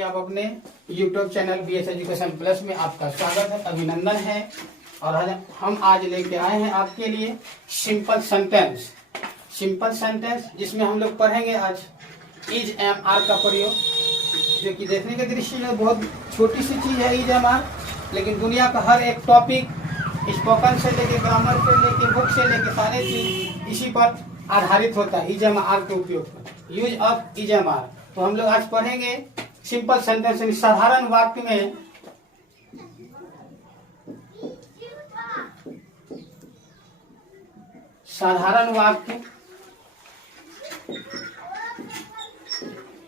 आप अपने YouTube channel BS education plus में आपका स्वागत है, अभिनंदन है। और हम आज लेके आए हैं आपके लिए सिंपल सेंटेंस जिसमें हम लोग पढ़ेंगे आज इज एम आर का प्रयोग, जो कि देखने के दृष्टि में बहुत छोटी सी चीज है इज एम आर, लेकिन दुनिया का हर एक टॉपिक स्पोकन से लेके ग्रामर से लेके बुक से लेके सारे चीज इसी पर आधारित होता है, इज एम आर के उपयोग पर, use of is M R. तो हम लोग आज पढ़ेंगे सिंपल सेंटेंस यानी साधारण वाक्य में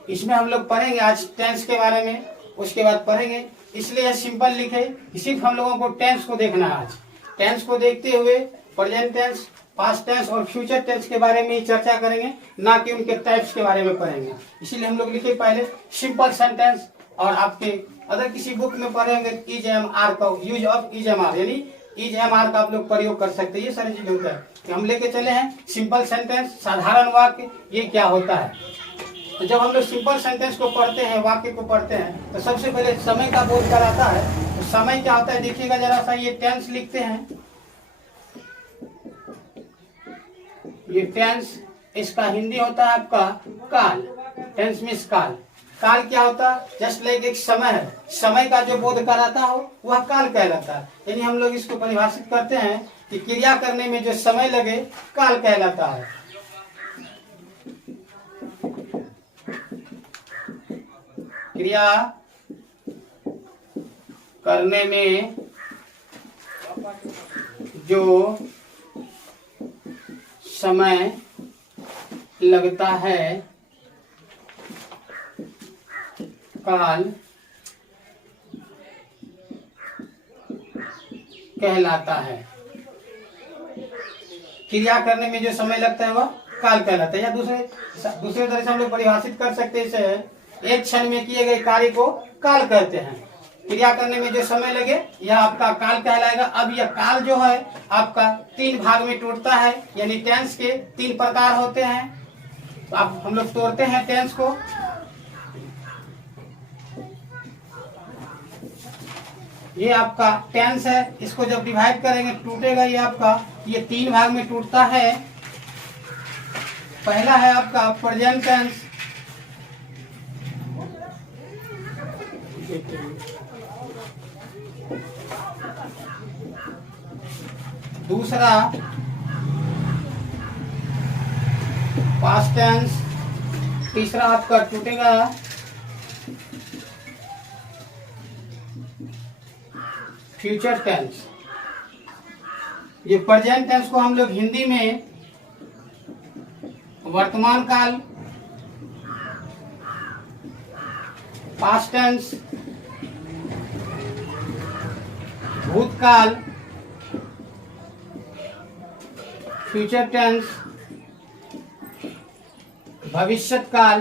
इसमें हम लोग पढ़ेंगे आज टेंस के बारे में, उसके बाद पढ़ेंगे, इसलिए यह सिंपल लिखे। सिर्फ हम लोगों को टेंस को देखना है। आज टेंस को देखते हुए प्रेजेंट टेंस, पास्ट टेंस और फ्यूचर टेंस के बारे में ही चर्चा करेंगे, ना कि उनके टाइप्स के बारे में पढ़ेंगे। इसीलिए हम लोग लिखे पहले सिंपल सेंटेंस, और आपके अगर किसी बुक में पढ़ेंगे इज एम आर का use of is M R यानी इज एम आर का आप लोग प्रयोग कर सकते हैं। ये सारी चीज होता है कि हम लेके चले हैं सिंपल सेंटेंस, साधारण वाक्य, ये क्या होता है। तो जब हम लोग सिंपल सेंटेंस को पढ़ते हैं, वाक्य को पढ़ते हैं, तो सबसे पहले समय का बोध कराता है। तो समय क्या होता है देखिएगा जरा सा, ये टेंस लिखते हैं, ये टेंस, इसका हिंदी होता है आपका काल। टेंस मीन्स काल। काल क्या होता है, जस्ट लाइक एक समय है, समय का जो बोध कराता हो वह काल कहलाता है। यानी हम लोग इसको परिभाषित करते हैं कि क्रिया करने में जो समय लगे काल कहलाता है। क्रिया करने में जो समय लगता है काल कहलाता है। क्रिया करने में जो समय लगता है वह काल कहलाता है। या दूसरे तरह से हम लोग परिभाषित कर सकते हैं इसे, एक क्षण में किए गए कार्य को काल कहते हैं। क्रिया करने में जो समय लगे यह आपका काल कहलाएगा। अब यह काल जो है आपका 3 भाग में टूटता है, यानी टेंस के 3 प्रकार होते हैं। तो अब हम लोग तोड़ते हैं टेंस को। ये आपका टेंस है, इसको जब डिवाइड करेंगे टूटेगा ये आपका, ये 3 भाग में टूटता है। पहला है आपका प्रेजेंट टेंस, दूसरा पास्ट टेंस, तीसरा आपका टूटेगा फ्यूचर टेंस। ये प्रेजेंट टेंस को हम लोग हिंदी में वर्तमान काल, पास्ट टेंस भूतकाल, फ्यूचर टेंस भविष्यकाल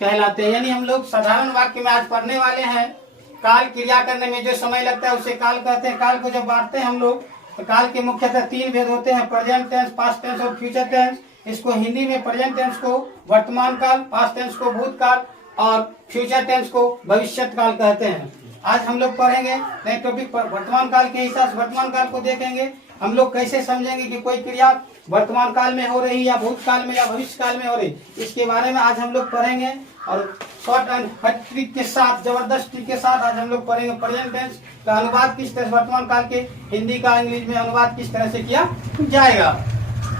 कहलाते हैं। यानी हम लोग साधारण वाक्य में आज पढ़ने वाले हैं। काल, क्रिया करने में जो समय लगता है उसे काल कहते हैं। काल को जब बांटते हैं हम लोग तो काल के मुख्यतः 3 भेद होते हैं, प्रेजेंट टेंस, पास्ट टेंस और फ्यूचर टेंस। इसको हिंदी में प्रेजेंट टेंस को वर्तमान काल, पास्ट टेंस को भूतकाल और फ्यूचर टेंस को भविष्यत काल कहते हैं। आज हम लोग पढ़ेंगे नए टॉपिक पर वर्तमान काल के हिसाब से वर्तमान काल को देखेंगे। हम लोग कैसे समझेंगे कि कोई क्रिया वर्तमान काल में हो रही या भूतकाल में या भविष्य काल में हो रही, इसके बारे में आज हम लोग पढ़ेंगे। और शॉर्ट एंड हट ट्रिक के साथ, जबरदस्त ट्रिक के साथ आज हम लोग पढ़ेंगे प्रेजेंट टेंस का अनुवाद किस तरह, वर्तमान काल के हिंदी का इंग्लिश में अनुवाद किस तरह से किया जाएगा।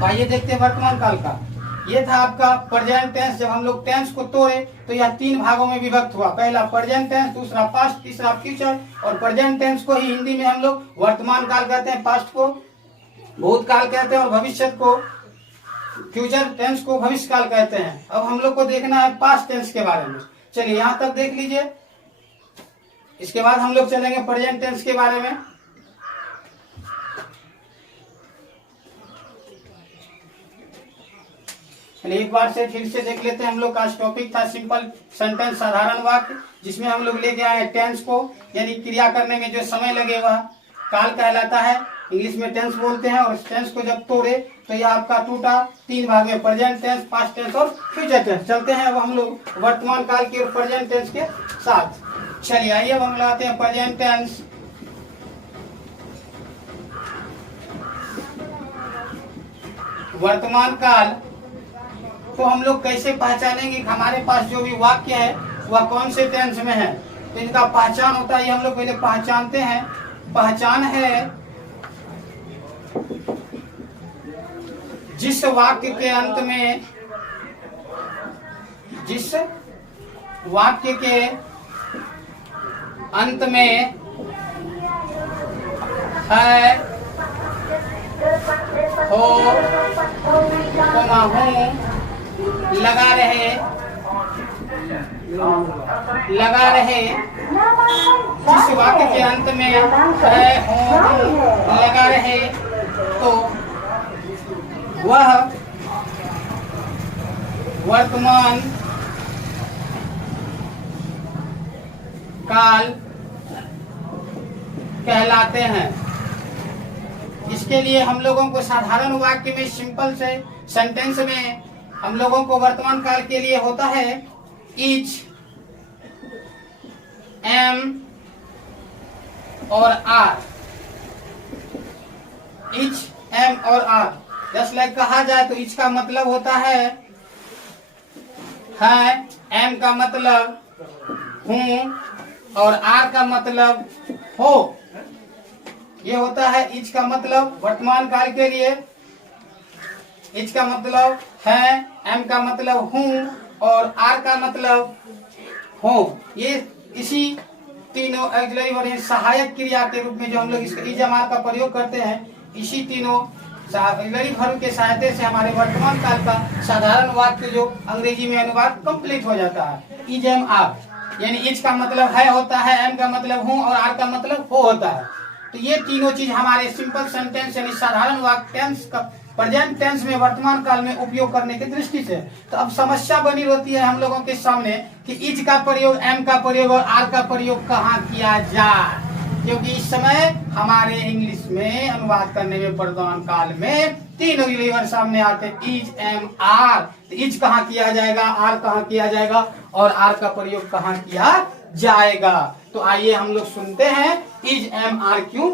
आइए देखते हैं वर्तमान काल का। ये था आपका प्रेजेंट टेंस। जब हम लोग टेंस को तोड़े तो यह 3 भागों में विभक्त हुआ, पहला प्रेजेंट टेंस, दूसरा पास्ट, तीसरा फ्यूचर। और प्रेजेंट टेंस को ही हिंदी में हम लोग वर्तमान काल कहते हैं, पास्ट को भूतकाल कहते हैं और भविष्य को, फ्यूचर टेंस को भविष्य काल कहते हैं। अब हम लोग को देखना है पास्ट टेंस के बारे में। चलिए यहां तक देख लीजिए, इसके बाद हम लोग चलेंगे प्रेजेंट टेंस के बारे में। एक बार से फिर से देख लेते हैं। हम लोग का टॉपिक था सिंपल सेंटेंस, साधारण वाक्य, जिसमें हम लोग लेके आए टेंस को, यानी क्रिया करने में जो समय लगे वह काल कहलाता है। इंग्लिश में टेंस बोलते हैं। और टेंस को जब तोड़े तो ये आपका टूटा 3 भाग में, प्रेजेंट टेंस, पास्ट टेंस और फ्यूचर टेंस। चलते हैं अब हम लोग वर्तमान काल के और प्रेजेंट टेंस के साथ। चलिए आइए अब हम लगाते हैं प्रेजेंट टेंस। वर्तमान काल तो हम लोग कैसे पहचानेंगे कि हमारे पास जो भी वाक्य है वह कौन से टेंस में है, तो इनका पहचान होता है, ये हम लोग पहले पहचानते हैं। पहचान है जिस वाक्य के अंत में, जिस वाक्य के अंत में है, हो, कोमा हूं लगा रहे, जिस वाक्य के अंत में है, हो, लगा रहे, तो वह वर्तमान काल कहलाते हैं। इसके लिए हम लोगों को साधारण वाक्य में, सिंपल से सेंटेंस में हम लोगों को वर्तमान काल के लिए होता है इज, एम और आर। इच, एम और आर। जस्ट लाइक कहा जाए तो इच का मतलब होता है, एम का मतलब हूं और आर का मतलब हो। ये होता है इच का मतलब वर्तमान काल के लिए। इच का मतलब है, एम का मतलब हूं और आर का मतलब हो। ये इसी तीनों ऑक्सिलरी वर्ब सहायक क्रिया के रूप में जो हम लोग इसका इज एम आर का प्रयोग करते हैं, इसी तीनों ऑक्सिलरी वर्ब के सहायता से हमारे वर्तमान काल का साधारण वाक्य जो अंग्रेजी में अनुवाद कंप्लीट हो जाता है। इज एम आर यानी इज का मतलब है होता है, एम का मतलब हूं और आर का मतलब हो होता है। तो ये तीनों चीज हमारे सिंपल सेंटेंस यानी साधारण वाक्य टेंस का प्रेजेंट टेंस में वर्तमान काल में उपयोग करने की दृष्टि से। तो अब समस्या बनी रहती है हम लोगों के सामने कि इज का प्रयोग, एम का प्रयोग और आर का प्रयोग कहाँ किया जाए, क्योंकि इस समय हमारे इंग्लिश में अनुवाद करने में वर्तमान काल में तीन ऑक्सिलरी वर्ब सामने आते हैं, इज, एम, आर। तो इज कहाँ किया जाएगा, आर कहाँ किया जाएगा और आर का प्रयोग कहाँ किया जाएगा। तो आइए हम लोग सुनते हैं इज, एम, आर क्यों,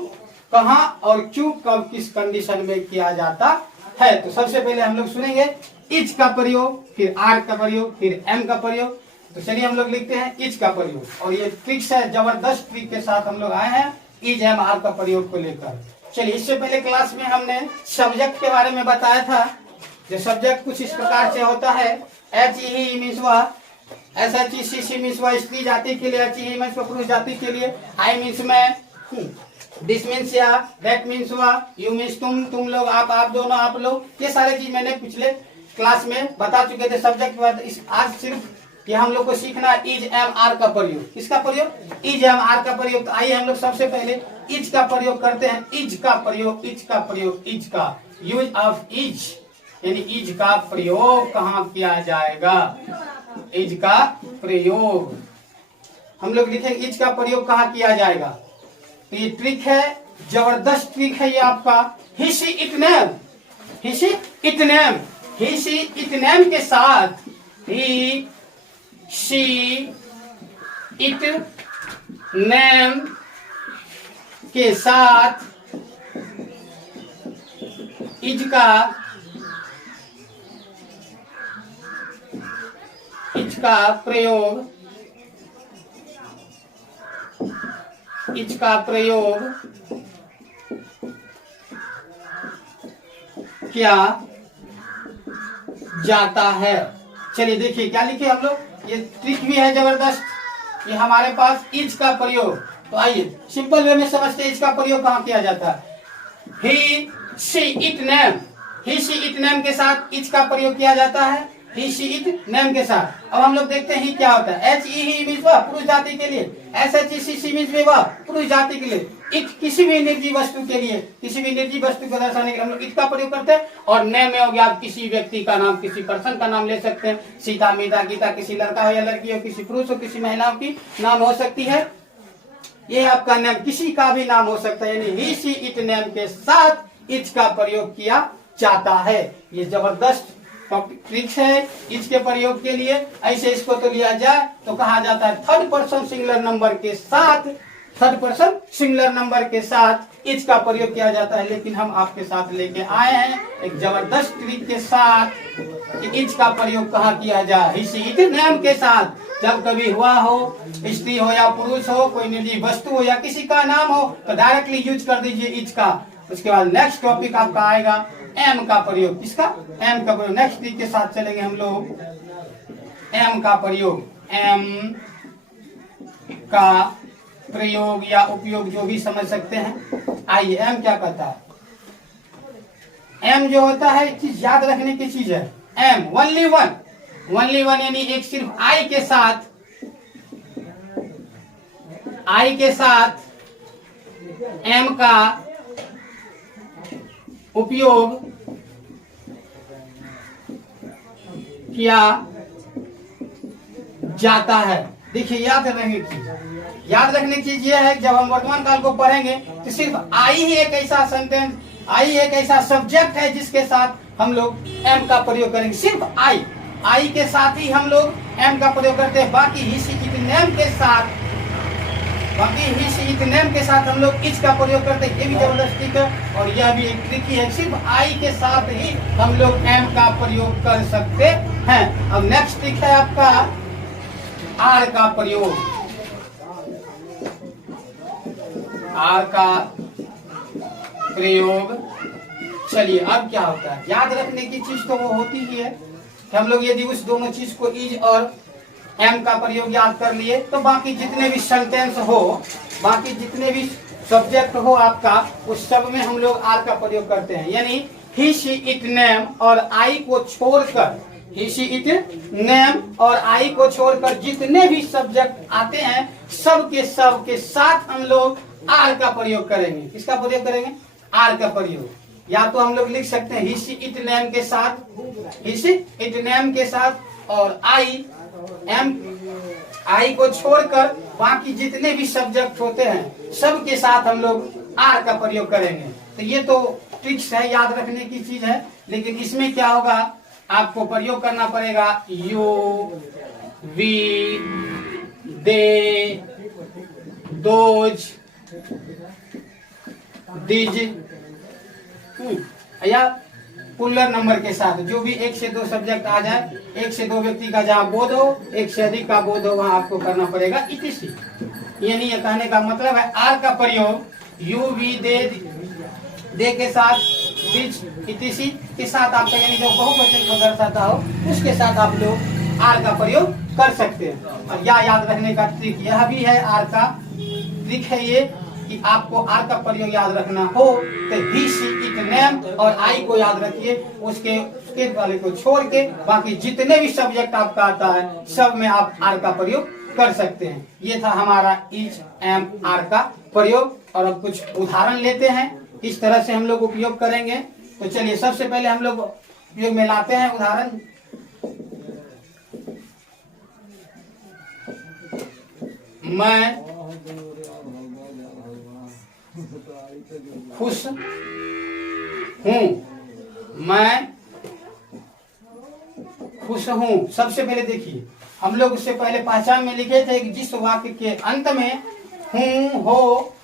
कहाँ और क्यों, कब, किस कंडीशन में किया जाता है। तो सबसे पहले हम लोग सुनेंगे इज का प्रयोग, फिर आर का प्रयोग, फिर एम का प्रयोग। तो चलिए हम लोग लिखते हैं इज का प्रयोग, और ये ट्रिक्स है, जबरदस्त ट्रिक के साथ हम लोग आए हैं इज, एम, आर का प्रयोग को लेकर। चलिए, इससे पहले क्लास में हमने सब्जेक्ट के बारे में बताया था। जो सब्जेक्ट कुछ इस प्रकार से होता है, एच ही मीन्स वह, एस एच ई सी सी मीन्स वह स्त्री जाति के लिए, एच ही मीन्स पुरुष जाति के लिए, आई मीन्स मैं, दिस मीन्स या, दैट मीन्स वह, यू मीन्स तुम, तुम लोग, आप दोनों, आप लोग। ये सारे चीज मैंने पिछले क्लास में बता चुके थे सब्जेक्ट। आज सिर्फ ये हम लोग को सीखना इज, एम, आर का प्रयोग। किसका प्रयोग, इज, एम, आर का प्रयोग। तो आइए हम लोग सबसे पहले इज का प्रयोग करते हैं। इज का प्रयोग, इज का प्रयोग, इज का यूज ऑफ इज यानी इज का प्रयोग कहाँ किया जाएगा। इज का प्रयोग हम लोग लिखेंगे, इज का प्रयोग कहाँ किया जाएगा। तो ये ट्रिक है, जबरदस्त ट्रिक है ये आपका। He see it name, he see it name, he see it name के साथ ही सी इट नेम के साथ इज का प्रयोग, इज का प्रयोग किया जाता है। चलिए देखिए क्या लिखे हम लोग, ये ट्रिक भी है जबरदस्त। ये हमारे पास इज का प्रयोग, तो आइए सिंपल वे में समझते हैं इज का प्रयोग कहाँ किया जाता है। He see it name, he see it name के साथ इज का प्रयोग किया जाता है, ही सी इट नेम के साथ। अब हम लोग देखते हैं ही क्या होता है। एच ई ही मीन्स वह, पुरुष जाति के लिए, एस एच ई सी सी मीन्स भी वह, पुरुष जाति के लिए। इट किसी भी निर्जीव वस्तु के लिए, किसी भी निर्जीव वस्तु को दर्शाने के लिए हम लोग इट का प्रयोग करते हैं। और नेम में हो गया, आप किसी व्यक्ति का नाम, किसी पर्सन का नाम ले सकते हैं। सीता, मीता, गीता, किसी लड़का हो या लड़की हो, किसी पुरुष हो, किसी महिलाओं की नाम हो सकती है। ये आपका नेम किसी का भी नाम हो सकता है, यानी ही सी इट नेम के साथ इज का प्रयोग किया जाता है। ये जबरदस्त ट्रिक्स है इसके प्रयोग के लिए। ऐसे इसको तो लिया जाए तो कहा जाता है थर्ड पर्सन सिंगुलर नंबर के साथ, थर्ड पर्सन सिंगुलर नंबर के साथ इज का प्रयोग किया जाता है। लेकिन हम आपके साथ लेके आए हैं एक जबरदस्त ट्रिक के साथ कि इज का प्रयोग कहाँ किया जाए। इसी नाम के साथ जब कभी हुआ हो, स्त्री हो या पुरुष हो, कोई निर्जीव वस्तु हो या किसी का नाम हो, तो डायरेक्टली यूज कर दीजिए इज का। उसके बाद नेक्स्ट टॉपिक आपका आएगा एम का प्रयोग। किसका? एम का प्रयोग। नेक्स्ट ट्रिक के साथ चलेंगे हम लोग एम का प्रयोग। एम का प्रयोग या उपयोग जो भी समझ सकते हैं। आइए एम क्या कहता है। एम जो होता है चीज याद रखने की चीज है। Am only one, only one यानी एक सिर्फ आई के साथ, आई के साथ एम का उपयोग किया जाता है। देखिए याद रखने की, याद रखने की चीज यह है कि जब हम वर्तमान काल को पढ़ेंगे तो सिर्फ आई ही एक ऐसा सेंटेंस, आई एक ऐसा सब्जेक्ट है जिसके साथ हम लोग एम का प्रयोग करेंगे। सिर्फ आई, आई के साथ ही हम लोग एम का प्रयोग करते हैं। बाकी ही नेम के साथ, बाकी ही नेम के साथ हम लोग इज का प्रयोग करते हैं। ये भी जबरदस्त ट्रिक है और यह भी एक ट्रिक है। सिर्फ आई के साथ ही हम लोग एम का प्रयोग कर सकते हैं। अब नेक्स्ट ट्रिक है आपका आर का प्रयोग। आर का प्रयोग चलिए अब क्या होता है। याद रखने की चीज तो वो होती ही है कि हम लोग यदि उस दोनों चीज को इज और एम का प्रयोग याद कर लिए तो बाकी जितने भी सेंटेंस हो, बाकी जितने भी सब्जेक्ट हो आपका, उस सब में हम लोग आर का प्रयोग करते हैं। यानी ही शी इट नेम और आई को छोड़कर, ही शी इट नेम और आई को छोड़कर जितने भी सब्जेक्ट आते हैं सब के साथ हम लोग आर का प्रयोग करेंगे। किसका प्रयोग करेंगे? आर का प्रयोग। या तो हम लोग लिख सकते हैं ही शी इट नेम के साथ, ही शी इट नेम के साथ और आई, एम आई को छोड़कर बाकी जितने भी सब्जेक्ट होते हैं सब के साथ हम लोग आर का प्रयोग करेंगे। तो ये तो ट्रिक्स है, याद रखने की चीज है। लेकिन इसमें क्या होगा, आपको प्रयोग करना पड़ेगा you, we, they, those, these या पुलर नंबर के साथ। जो भी एक से दो सब्जेक्ट आ जाए, एक से दो व्यक्ति का जहाँ बोध हो, एक से अधिक का बोध हो, वहां आपको करना पड़ेगा इतिशी। यानी ये कहने का मतलब है आर का प्रयोग यू, वी, दे के साथ, बीच इतिशी के साथ आपका यानी जो बहुवचन को दर्शाता हो उसके साथ आप लोग आर का प्रयोग कर सकते हैं। और याद रखने का ट्रिक यह भी है, आर का ट्रिक है ये कि आपको आर का प्रयोग याद रखना हो तो ही, शी, इट, नेम और आई को याद रखिए। उसके वाले को छोड़ के बाकी जितने भी सब्जेक्ट आपका आता है सब में आप आर का प्रयोग कर सकते हैं। ये था हमारा इज, एम, आर का प्रयोग। और अब कुछ उदाहरण लेते हैं इस तरह से हम लोग उपयोग करेंगे। तो चलिए सबसे पहले हम लोग उपयोग में लाते हैं उदाहरण। मैं खुश हूँ, मैं खुश हूँ। सबसे पहले देखिए हम लोग उससे पहले पहचान में लिखे थे कि जिस वाक्य के अंत में हूँ, हो,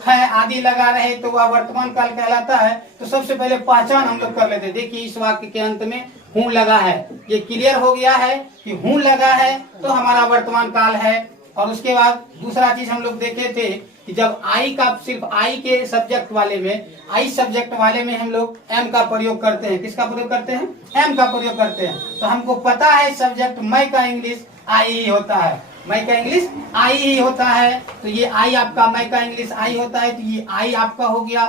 है आदि लगा रहे तो वह वर्तमान काल कहलाता है। तो सबसे पहले पहचान हम लोग कर लेते। देखिए इस वाक्य के अंत में हूँ लगा है, ये क्लियर हो गया है कि हूँ लगा है तो हमारा वर्तमान काल है। और उसके बाद दूसरा चीज हम लोग देखे थे कि जब आई का, सिर्फ आई के सब्जेक्ट वाले में, आई सब्जेक्ट वाले में हम लोग एम का प्रयोग करते हैं। किसका प्रयोग करते हैं? एम का प्रयोग करते हैं। तो हमको पता है सब्जेक्ट मैं का इंग्लिश आई ही होता है, मैं का इंग्लिश आई ही होता है। तो ये आई आपका मैं का इंग्लिश आई होता है, तो ये आई आपका हो गया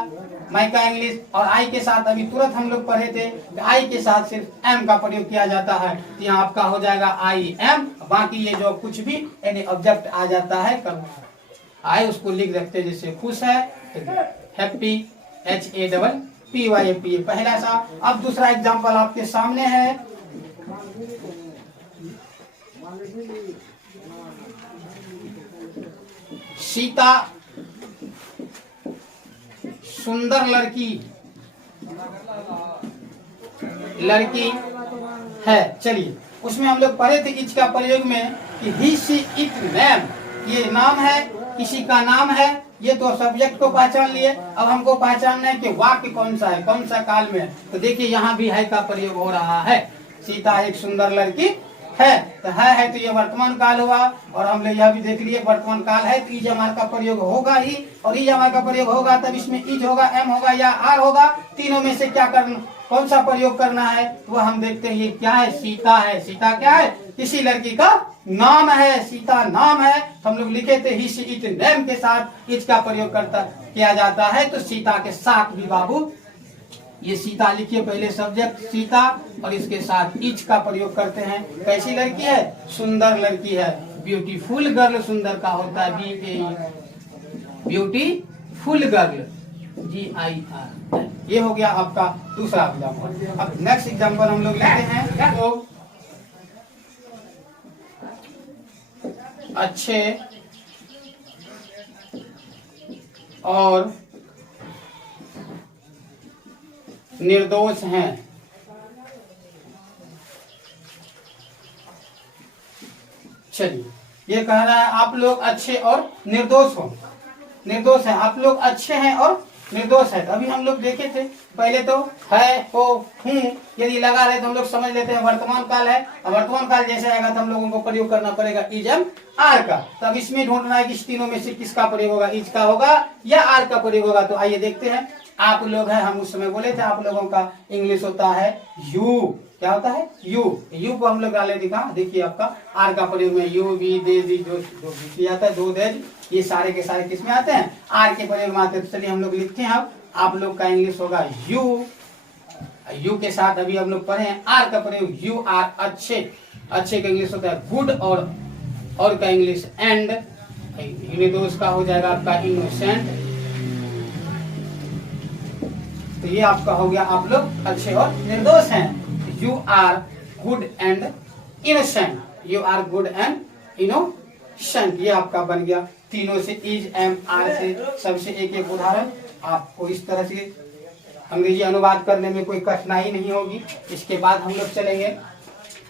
मैं का इंग्लिश। और आई के साथ अभी तुरंत हम लोग पढ़े थे आई के साथ सिर्फ एम का प्रयोग किया जाता है। तो यहाँ आपका हो जाएगा आई एम, बाकी ये जो कुछ भी यानी ऑब्जेक्ट आ जाता है आए उसको लिख रखते हैं। जैसे खुश है हैप्पी, HAPPY पहला सा। अब दूसरा एग्जांपल आपके सामने है। सीता सुंदर लड़की लड़की है। चलिए उसमें हम लोग पढ़े थे इच का प्रयोग में कि ही सी इट नेम, ये नाम है, किसी का नाम है, ये तो सब्जेक्ट को पहचान लिए। अब हमको पहचानना है कि वाक्य कौन सा है, कौन सा काल में है। तो देखिए यहाँ भी है का प्रयोग हो रहा है। सीता एक सुंदर लड़की है, तो है तो ये वर्तमान काल हुआ। और हम लोग यह भी देख लिए वर्तमान काल है तो इज हमार का प्रयोग होगा ही, और इज हमार का प्रयोग होगा तब इसमें इज होगा, एम होगा या आर होगा। तीनों में से क्या करना, कौन सा प्रयोग करना है वो हम देखते हैं। ये क्या है, सीता है। सीता क्या है, किसी लड़की का नाम है, सीता नाम है। तो हम लोग लिखे थे ही सी इट नेम के साथ इज का प्रयोग किया जाता है। तो सीता के साथ भी बाबू ये सीता लिखिए, पहले सब्जेक्ट सीता और इसके साथ इच का प्रयोग करते हैं। कैसी लड़की है, सुंदर लड़की है। ब्यूटीफुल गर्ल सुंदर का होता है, ब्यूटीफुल गर्ल, GIR। ये हो गया आपका दूसरा एग्जाम्पल। अब नेक्स्ट एग्जाम्पल हम लोग लेते हैं। तो अच्छे और निर्दोष हैं। चलिए ये कह रहा है आप लोग अच्छे और निर्दोष हो, निर्दोष है, आप लोग अच्छे हैं और निर्दोष है। अभी हम लोग देखे थे पहले तो है, हो, हूँ यदि लगा रहे तो हम लोग समझ लेते हैं वर्तमान काल है। और वर्तमान काल जैसे आएगा तो हम लोगों को प्रयोग करना पड़ेगा इज एम आर का। तो अब इसमें ढूंढना है कि इस तीनों में से किसका प्रयोग होगा, इज का होगा या आर का प्रयोग होगा। तो आइए देखते हैं। आप लोग हैं, हम उस समय बोले थे आप लोगों का इंग्लिश होता है यू। क्या होता है, यू। यू को हम लोग डाले दिखा, देखिए आपका आर का प्रयोग में यू, वी, दे, दी, जो किया था, दो, दे, ये सारे के सारे किस में आते हैं, आर के प्रयोग में आते हैं। तो चलिए हम लोग लिखते हैं। अब आप लोग का इंग्लिश होगा यू, यू के साथ अभी हम लोग पढ़े हैं आर का प्रयोग, यू आर अच्छे, अच्छे का इंग्लिश होता है गुड, और का इंग्लिश एंड, निर्दोष का हो जाएगा आपका इनोसेंट। तो ये आपका हो गया आप लोग अच्छे और निर्दोष हैं। You are good and innocent, you are good and innocent, ये आपका बन गया। तीनों से इज एम आर से सबसे एक एक उदाहरण। आपको इस तरह से अंग्रेजी अनुवाद करने में कोई कठिनाई नहीं होगी। इसके बाद हम लोग चलेंगे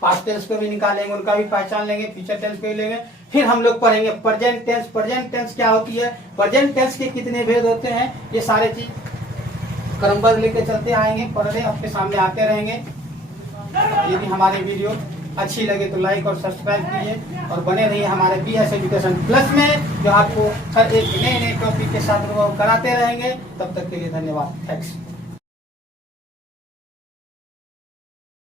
पास्ट टेंस को भी निकालेंगे, उनका भी पहचान लेंगे, फ्यूचर टेंस को भी लेंगे। फिर हम लोग पढ़ेंगे प्रेजेंट टेंस। प्रेजेंट टेंस क्या होती है, प्रेजेंट टेंस के कितने भेद होते हैं, ये सारे चीज क्रमबद्ध लेके चलते आएंगे, पढ़ने आपके सामने आते रहेंगे। यदि हमारी वीडियो अच्छी लगे तो लाइक और सब्सक्राइब कीजिए और बने रहिए हमारे BS एजुकेशन प्लस में, जो आपको हर एक नए नए टॉपिक के साथ अनुभव कराते रहेंगे। तब तक के लिए धन्यवाद, थैंक्स।